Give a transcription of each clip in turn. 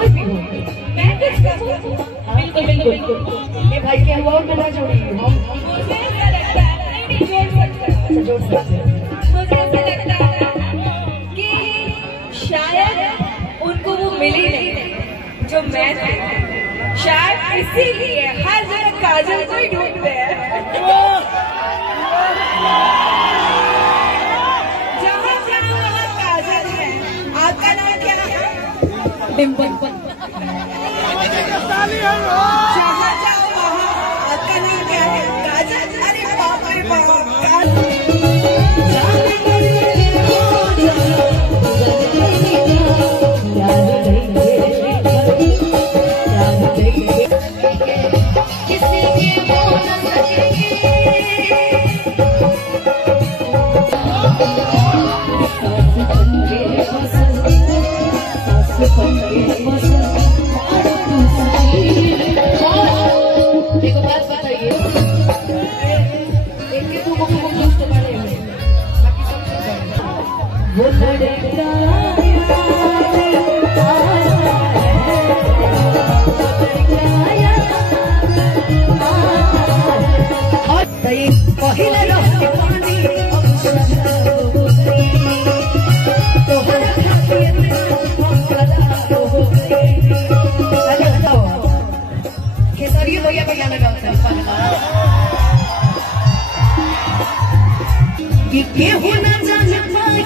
कोई भी हो, मैं कुछ कहूँ बिल्कुल बिल्कुल ये भाई के हुआ और ना जोड़िए। मुझे ऐसा लगता है नहीं जोड़ सकते, जोड़ सकते। मुझे ऐसा लगता है कि शायद उनको वो मिली नहीं जो मैं थी, शायद इसीलिए हर जगह काजल को ही ढूंढते हैं। जहाँ जहाँ वहाँ काजल है। आपका नाम क्या है? डिम्पल। जहाँ जाओ वहाँ आपका नाम क्या है? काजल। अरे बाप रे बाप, देखो बात बताइए, एक के तुम दोस्त वाले हैं, बाकी सब वो लड़का पहले रहो पानी खेसारी भैया का गाना गाओ कि केहू न जान पाई,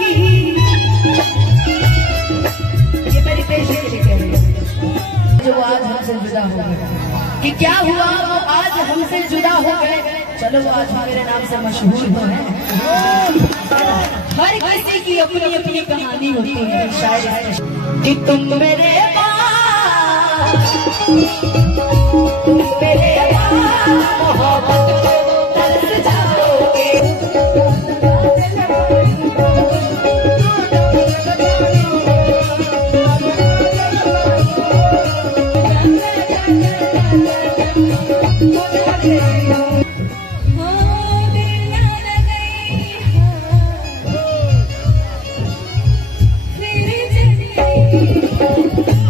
ये मेरी पेशे के लिए कह रही है, जो आज हमसे जुदा हो गए। कि क्या हुआ वो आज हमसे जुदा हो गए, चलो वो आज मेरे नाम से मशहूर हो है। हर किसी की अपनी अपनी कहानी होती है शायद कि तुम मेरे मोहब्बत को तरस जाओगे।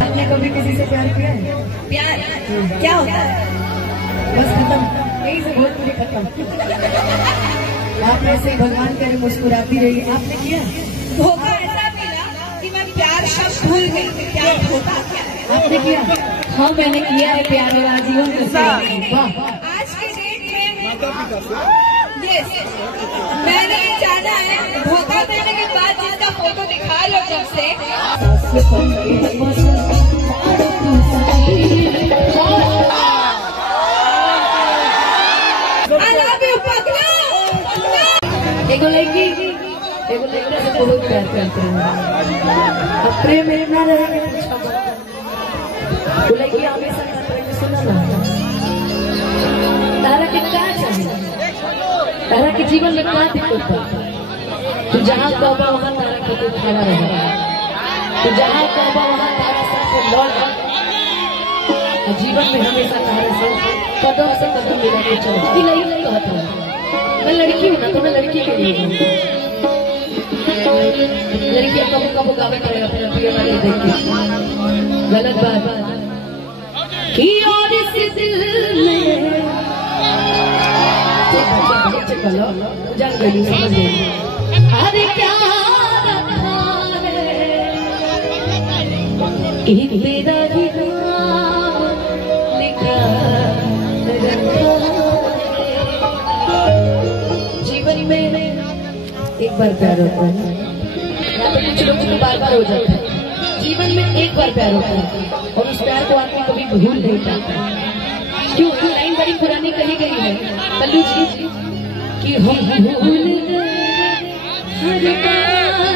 आपने कभी किसी से प्यार किया है? प्यार क्या होता है? बस खत्म, यही से बहुत पूरी खत्म। आप ऐसे ही भगवान करे मुस्कुराती रही। आपने किया? धोखा ऐसा मिला कि मैं प्यार शब्द भूल गई। प्यार धोखा क्या है? आपने किया? हाँ मैंने किया है प्यार और आजीवन के साथ। आज के डेट में यस, मैंने ये जाना है धोखा देने के बाद जिसका फोटो दिखा लो जब से एगो लड़की से बहुत प्यार करते हैं। प्रेम में ना रहेंगे वो लड़की हमेशा सुना ना तारा के क्या चाहिए, तारा के जीवन में क्या दिक्कत है? तू जहाँ कहबा वहाँ तारा के खड़ा रहेगा, तू जहाँ कहबा वहाँ तारा साथ लौट, जीवन में हमेशा तारा से कदम मिला के चलो। नहीं कहता हूँ मैं लड़की हूँ ना, तो मैं लड़की के लिए हूँ। लड़कियाँ कबू कबू गावे करेगा अपने प्रिय वाले देख के, गलत बात कि और इस दिल में चलो जान गई समझ गई। अरे क्या रखा है तेरा भी नाम लिखा रखा। जीवन में एक बार प्यार होता है, या तो कुछ लोगों को बार बार हो जाता है। जीवन में एक बार प्यार होता है और उस प्यार को आदमी कभी भूल नहीं पाता। क्यों? लाइन बड़ी पुरानी कही गई है कल्लू जी कि हम भूल गए हर बार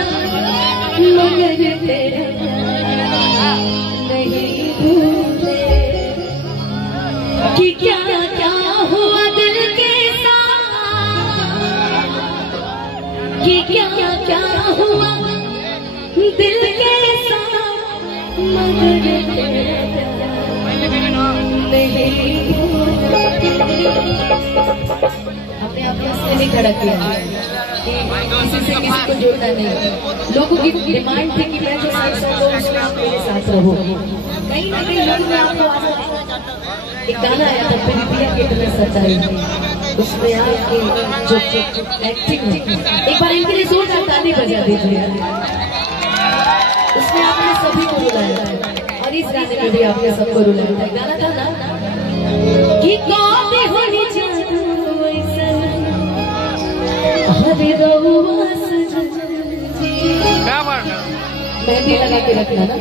मगर तेरा नहीं भूले। कि क्या क्या हुआ दिल के साथ, कि क्या क्या हुआ दिल के साथ मगर हमने अपने से नहीं खड़ा किया, किसी से किसी को जोड़ना नहीं। लोगों की डिमांड थी कि मैं जो साथ रहूं उसमें आप मेरे साथ रहो। कहीं ना कहीं लोगों ने आपको एक गाना आया था प्रीतिया के तुम्हें सच्चाई, उसमें आपके जो एक्टिंग है, एक बार इनके लिए जोरदार ताली बजा दीजिए। उसमें आपने सभी को रुलाया और इस गाने में भी आपने सबको रुलाया। गाना था ना कि कौन होनी जादू ऐसा हरे मेहंदी लगा के रखना ना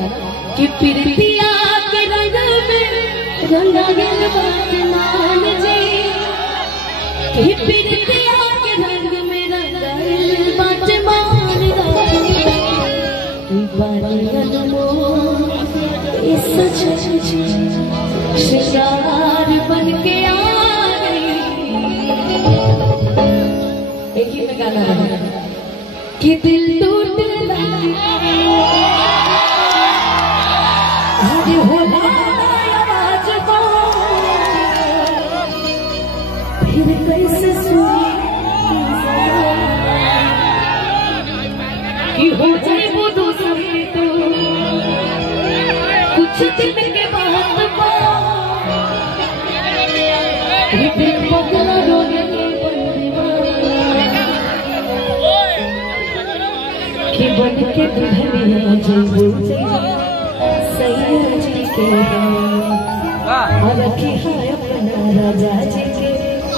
कि प्रीतिया के रंग में रंगा गल बात मान जी, कि प्रीतिया के रंग में रंगा गल बात मान श्रृंगार बन के आ गई। एक ही में गाना है कि दिल टूट आवाज फिर कैसे सुनी कि हो जाए वो दूसरे तो कुछ दिन के बाद पकड़ा रोने कि बन के दुल्हनिया जब सैया जी के और रखी है अपना राजा जी के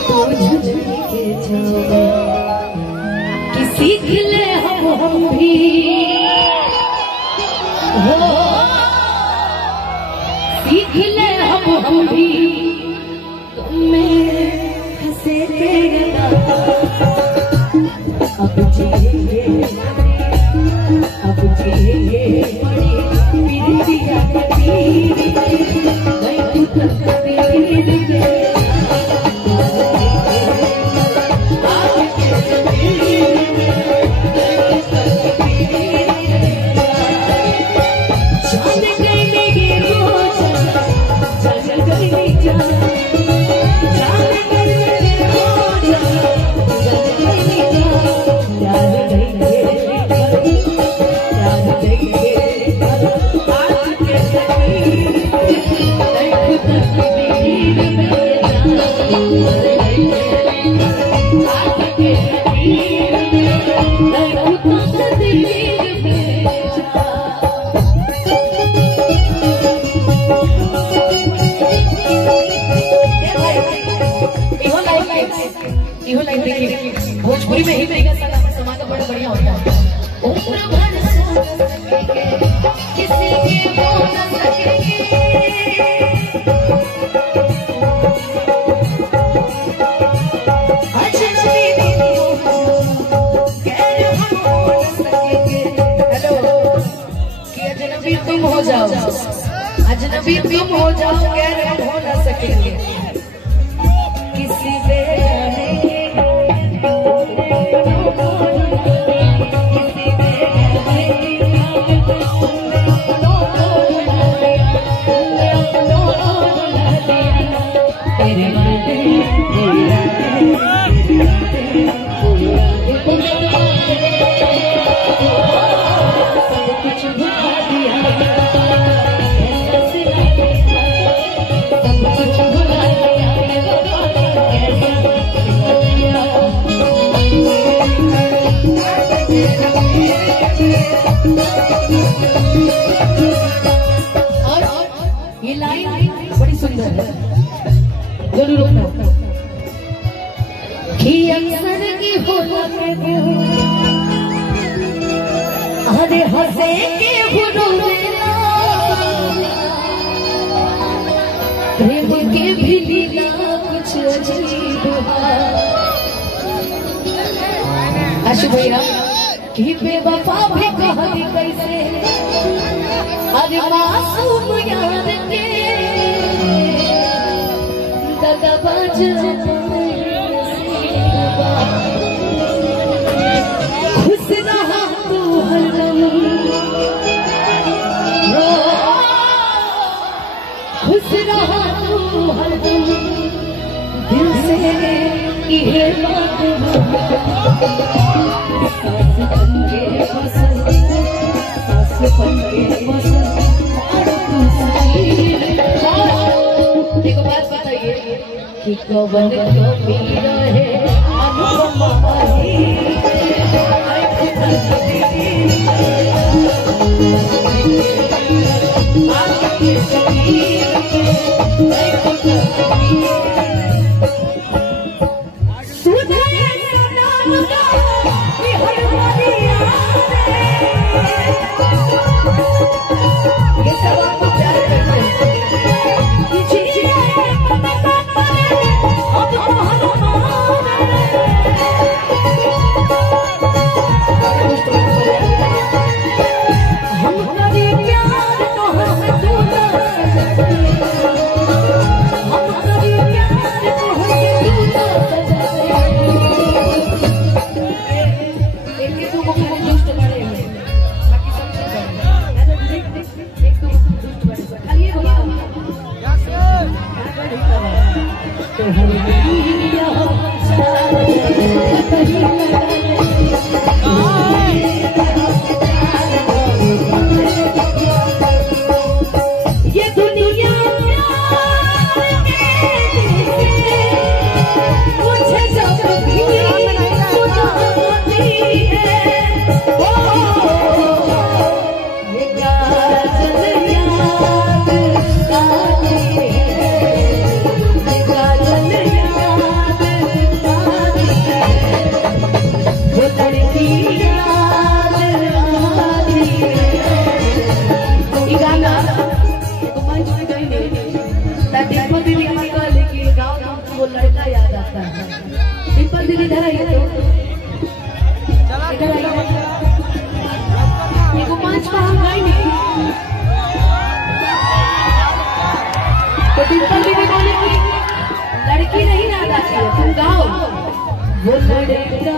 तो झुझुनी के जाओ कि सीख ले हम भी हो, सीख ले हम भी मेरे हंसे तेरे अब जिएंगे अब जिएंगे बड़ी प्रीतिया के पीर नहीं भोजपुरी में ही समाज बड़ा बढ़िया होता है। उम्र भर किसी की हो न सकेंगे, अजनबी तुम हो जाओ, अजनबी तुम हो जाओ, गैर हम हो न सकेंगे किसी ये लाइन बड़ी सुंदर है, जरूर रुकना कि अक्सर की होला के अरे हंसे के भुरोला प्रेम के भी लीला कुछ अजीब आशु भैया कि बेवफा भी कहती कैसे अरे मासूम यार के दगाबाज खुश रहा तू हरदम, खुश रहा तू हरदम दिल से ये बात सास बन के पसंद, सास बन के पसंद। देखो बात बताइए कि कवन कभी रहे अनुपमा लड़का याद आता है। डिम्पल दीदी इधर आइए तो, इधर आइए। देखो 5 का हम गाएंगे तो डिम्पल दीदी बोलेंगी लड़की नहीं याद आती है, तुम गाओ। वो लड़का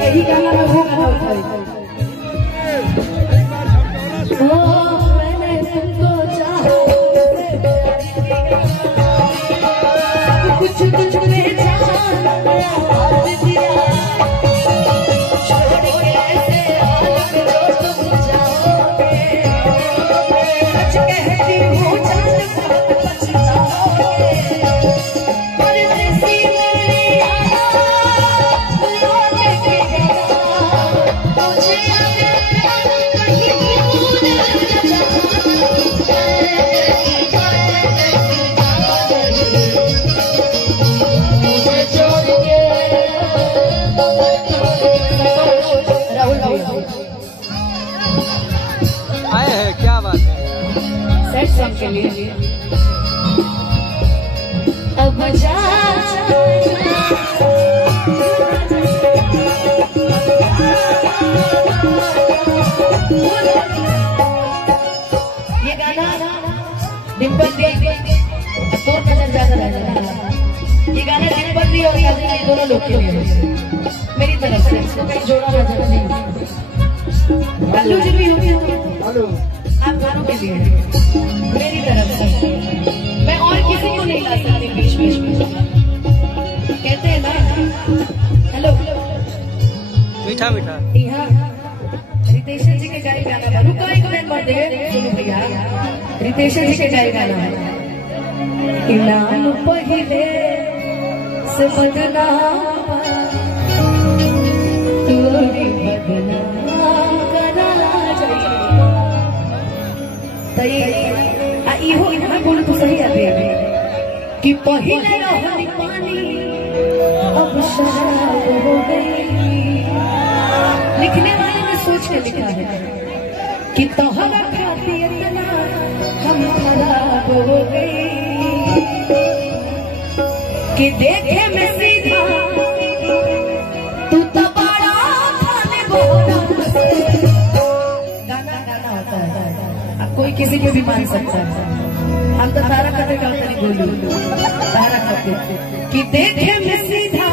यही गाना में वो गाना मैंने तुमको चाहा कुछ कुछ में आए हैं, क्या बात है। सेट सॉन्ग के लिए अब जा ये गाना डिम्पल दी तो नजर ज्यादा रहता है। ये गाना डिम्पल दी और ये दोनों लोग के लिए मेरी तरफ से इसको कहीं जोड़ा नजर नहीं। कल्लू जी भी होगी तो आप दोनों के लिए मेरी तरफ से। मैं और किसी को नहीं ला सकती बीच बीच में। कहते हैं ना हेलो मीठा मीठा यहाँ रितेश जी के गाय गाना था। रुको एक मिनट मत दे सुनो भैया। रितेश जी के गाय गाना नाम पहले से बदनाम तोरी बदनाम करा जाए। इहो इतना बोल तो सही आते हैं कि पहले रहनी पानी अब शराब हो गई। लिखने वाले ने सोच के लिखा है कि तोहरा खाती इतना हम खराब हो गई कि देखे में सीधा तू तो बड़ा किसी पे भी मान सकता है। हम तो तारा कटे का बोलू तारा कटे कि देखे में सीधा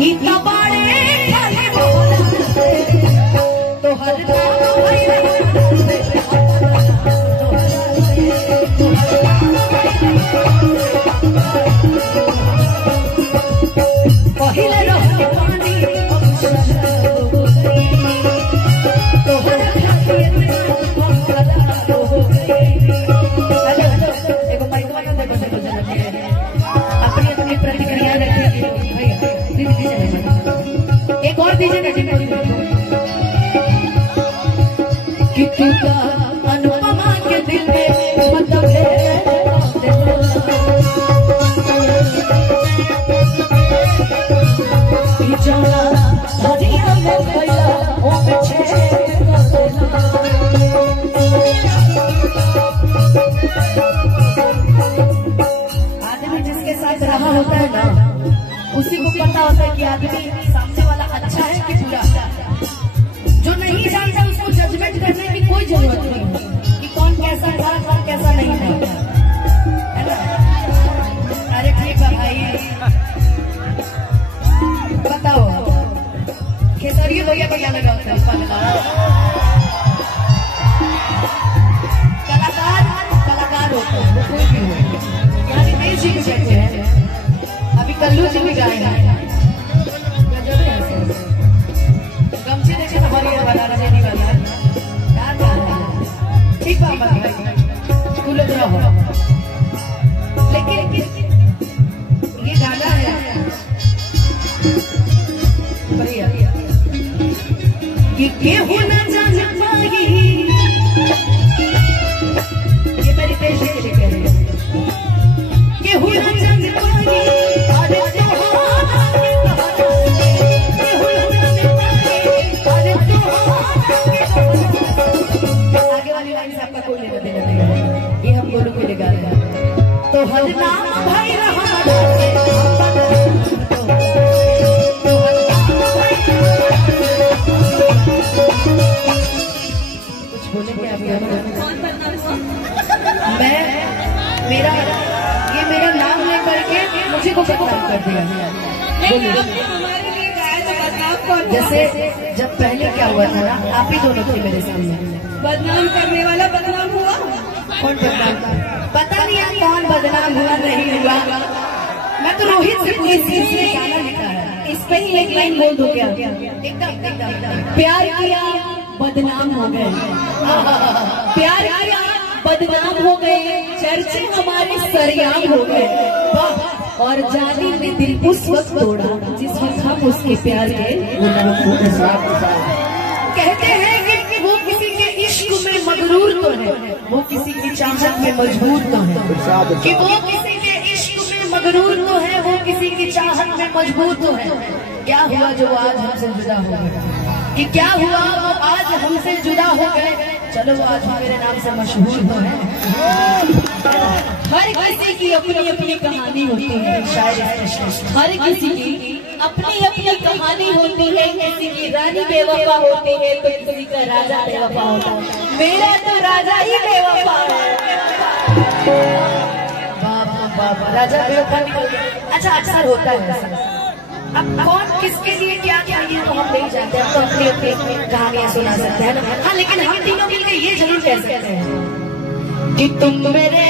ई कबाड़े खाली बोला तो हर पहले रहते पानी अपनी अपनी प्रतिक्रिया रखिए। एक और दीजिए कि तू अनुपमा के दिल में मतलब है आदमी जिसके साथ रहा होता है ना उसी को पता होता है कि आदमी सामने वाला अच्छा है कि बुरा। जो नहीं जानता उसको जजमेंट करने की कोई जरूरत नहीं कि कौन कैसा था कौन कैसा नहीं था, है ना। अरे ठीक है भाई, बताओ खेसारी भैया को क्या लगा होता है? कलाकार होता है कोई भी हो, यानी नई जी भी बैठे हैं, अभी कल्लू जी भी गाए हैं। गमछे देखे ना हरियर वाला रजनी वाला ठीक बात कुल हो, लेकिन ये गाना है भैया कि केहू न जान पाई, ये मेरी देश के लिए कह रही है, केहू न जान पाई अरे तोहारा के कहना, केहू न जान पाई अरे तोहारा के कहना। आगे वाली लाइन से आपका कोई लेना देना नहीं, ये हम गोलू के लिए गा रहे हैं। तो हर नाम भाई रहा मेरा नाम लेकर के मुझे को बदनाम कर दिया। जैसे जब पहले क्या हुआ था ना, आप ही दोनों थे मेरे सामने, बदनाम करने वाला बदनाम हुआ। कौन बदनाम? पता नहीं है कौन बदनाम हुआ नहीं हुआ। मैं तो रोहित से पूछी गाना लिखा है, इस पे ही एक लाइन बोल दो क्या? एकदम प्यार किया बदनाम हो गए, प्यार किया बदनाम हो गए, चर्चे हमारे सरेआम हो गए, और जानी ने दिल उस वक्त तोड़ा जिस वक्त हम उसके प्यार के कहते हैं कि वो किसी के इश्क में मगरूर तो है, वो किसी की चाहत में मजबूर तो है, कि वो किसी के इश्क में मगरूर तो है, वो किसी की चाहत में मजबूर तो है। क्या हुआ जो आज हमसे जुदा हो गए, कि क्या हुआ वो आज हमसे जुदा हो गए, चलो वो आज मेरे नाम से मशहूर तो है। हर किसी की अपनी अपनी कहानी होती है, हर किसी की अपनी अपनी कहानी होती है, किसी की रानी बेवफा होती है तो किसी का राजा बेवफा होता है। मेरा तो राजा ही बेवफा है। बाप राजा बेवफा निकल गया। अच्छा अक्सर होता है, अब कौन किसके लिए क्या क्या ये तो हम नहीं जानते, हम तो अपनी अपनी कहानियां सुना सकते हैं ना। हाँ लेकिन हम तीनों मिलकर ये जरूर कह सकते हैं कि तुम मेरे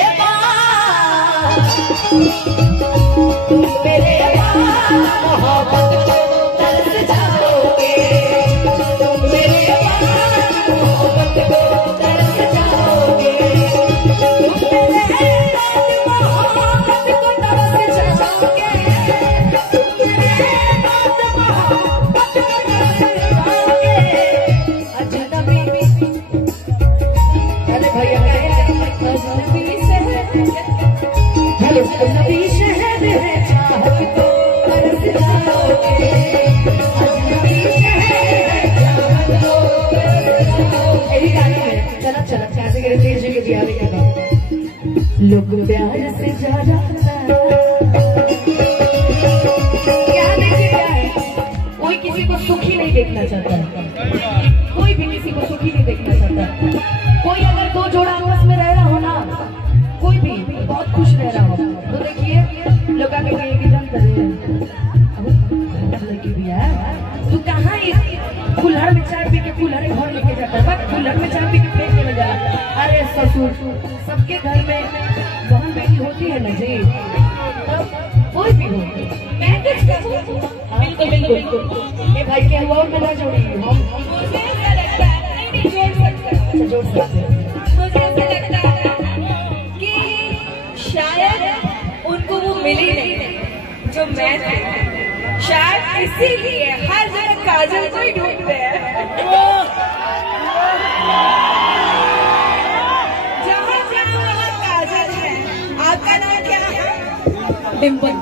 मोहब्बत को तरस जाओगे, तुम मेरे मोहब्बत को तरस जाओगे, तुम मेरे मोहब्बत को तरस जाओगे, लोग प्यार से ज्यादा क्या देखिए क्या है, कोई किसी को सुखी नहीं देखना चाहता, कोई भी किसी को सुखी नहीं देखना चाहता। कोई अगर 2 के लिए एकदम करे लड़की भी है। तू कहाँ कुल्हड़ में चाय पी के कुल्हड़ घर लेके जाता है, कुल्हड़ में चाय पी के फेंक के जा। अरे ससुर, सबके घर में बहन बेटी होती है ना जी, तब कोई भी हो। मैं कुछ बिल्कुल बिल्कुल ये भाई क्या हुआ और ना जोड़ी हम मुझे ऐसा लगता है नहीं जोड़ सकते मुझे ऐसा लगता है कि शायद उनको वो मिली नहीं जो मैं थी, शायद इसीलिए हर जगह काजल को ही ढूंढते हैं। जहाँ जाओ वहाँ काजल है। आपका नाम क्या है? डिम्पल।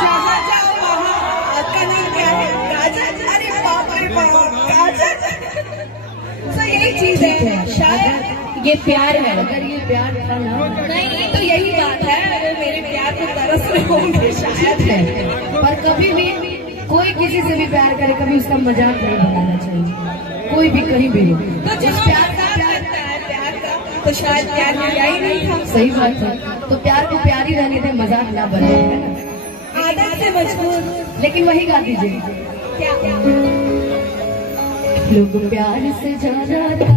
जहाँ जाओ वहाँ आपका नाम क्या है? काजल। अरे बाप रे बाप, काजल। तो यही चीज है, शायद ये प्यार है। अगर ये प्यार था ना, नहीं तो यही बात है, वो मेरे प्यार को तरस रहे होंगे शायद है। पर कभी भी कोई किसी से भी प्यार करे, कभी उसका मजाक नहीं बनाना चाहिए, कोई भी कहीं भी। तो जिस प्यार का प्यार का तो शायद प्यार किया ही नहीं था। सही बात है, तो प्यार को प्यार ही रहने दे, मजाक ना बने, है ना। आदत से मजबूर। लेकिन वही गा दीजिए क्या लोग प्यार से ज्यादा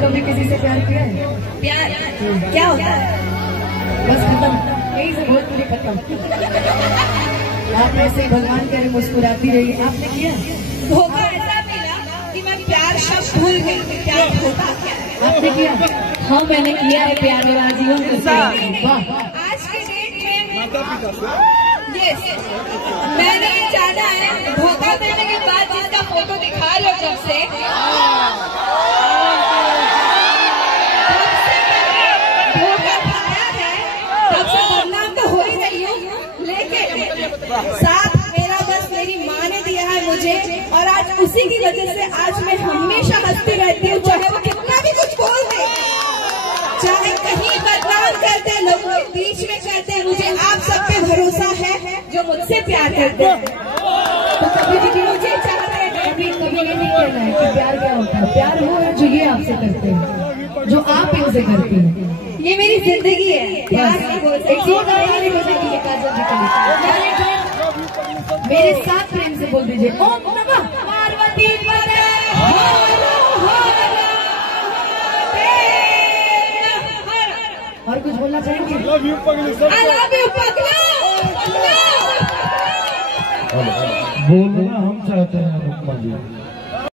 कभी किसी से प्यार किया है? प्यार क्या होता है? बस खत्म, यही से भोजपुरी खत्म। आप ऐसे ही भगवान करे मुस्कुराती रही। आपने किया? धोखा ऐसा मिला कि मैं प्यार शब्द भूल गई। प्यार धोखा आपने किया? हाँ मैंने किया है प्यार वाला जीवन। वाह, आज की डेट में यस मैंने ये जाना है, धोखा देने के बाद जिसका फोटो दिखा लो जब से साथ मेरा बस मेरी माँ ने दिया है मुझे, और आज उसी की वजह से आज मैं हमेशा हंसती रहती हूँ, चाहे वो कितना भी कुछ बोल दे, चाहे कहीं बदनाम करते हैं, लोगों के बीच में करते हैं, मुझे आप सब पे भरोसा है जो मुझसे प्यार करते हैं। तो कभी भी मुझे चाहते हैं, कभी ये नहीं कहना है कि प्यार क्या होता है। प्यार वो है जो ये आपसे करते हैं, जो आप इनसे करते हैं। ये मेरी जिंदगी है। प्यार मेरे साथ प्रेम से बोल दीजिए ओम नमः पार्वती पते। और कुछ बोलना चाहेंगे? I love you पगला। बोलना हम चाहते हैं अनुपमा जी।